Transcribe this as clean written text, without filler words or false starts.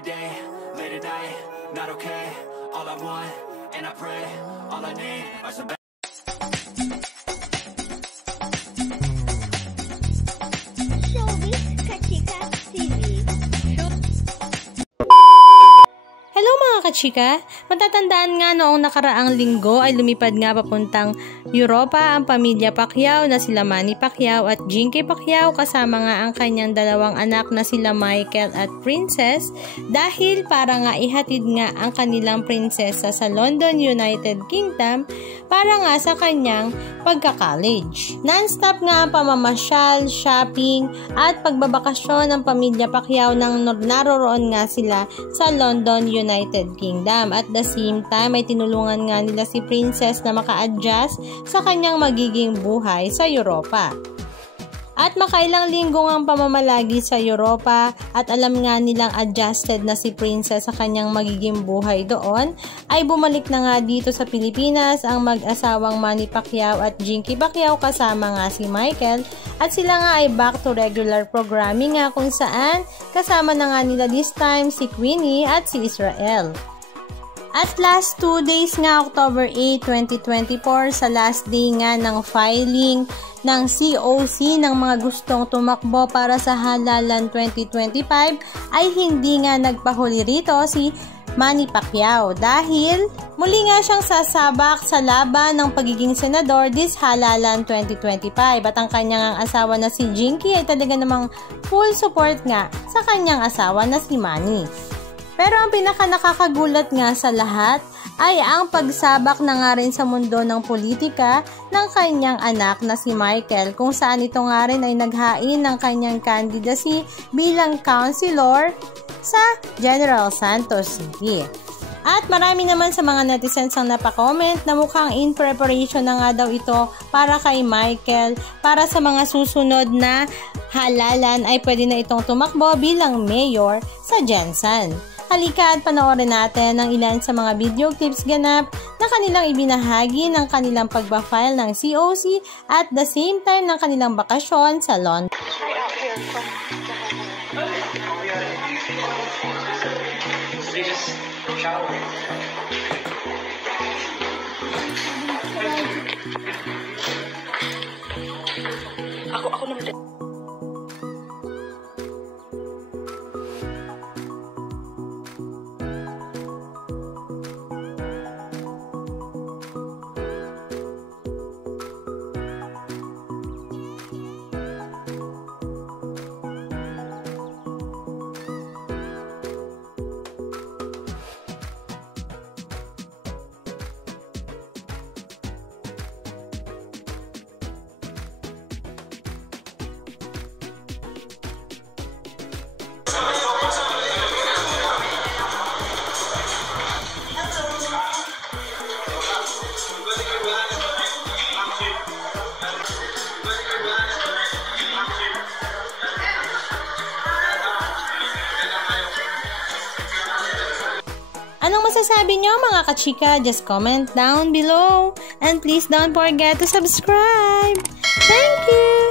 every day, late at night, not okay. All I want, and I pray, all I need are some Showbiz Kachika TV. Hello mga kachika! Matatandaan nga noong nakaraang linggo ay lumipad nga papuntang Europa ang pamilya Pacquiao na sila Manny Pacquiao at Jinky Pacquiao kasama nga ang kanyang dalawang anak na sila Michael at Princess dahil para nga ihatid nga ang kanilang prinsesa sa London, United Kingdom para nga sa kanyang pagka-college. Non-stop nga ang pamamasyal, shopping at pagbabakasyon ng pamilya Pacquiao nang naroroon nga sila sa London, United Kingdom. At the same time ay tinulungan nga nila si Princess na maka-adjust sa kanyang magiging buhay sa Europa. At makailang linggo ang pamamalagi sa Europa at alam nga nilang adjusted na si Princess sa kanyang magiging buhay doon, ay bumalik na nga dito sa Pilipinas ang mag-asawang Manny Pacquiao at Jinky Pacquiao kasama nga si Michael at sila nga ay back to regular programming nga kung saan kasama na nga nila this time si Queenie at si Israel. At last 2 days nga, October 8, 2024, sa last day nga ng filing ng COC ng mga gustong tumakbo para sa halalan 2025 ay hindi nga nagpahuli rito si Manny Pacquiao dahil muli nga siyang sasabak sa laban ng pagiging senador this halalan 2025 at ang kanyang asawa na si Jinky ay talaga namang full support nga sa kanyang asawa na si Manny. Pero ang pinaka nakakagulat nga sa lahat ay ang pagsabak na nga rin sa mundo ng politika ng kanyang anak na si Michael kung saan ito nga rin ay naghain ng kanyang candidacy bilang councilor sa General Santos City. At marami naman sa mga netizens ang napakomment na mukhang in preparation na nga daw ito para kay Michael para sa mga susunod na halalan ay pwede na itong tumakbo bilang mayor sa Jensen. Halika at panoorin natin ang ilan sa mga video clips ganap na kanilang ibinahagi ng kanilang pagba-file ng COC at the same time ng kanilang bakasyon sa London. Ako naman. Anong masasabi nyo mga kachika? Just comment down below. And please don't forget to subscribe. Thank you!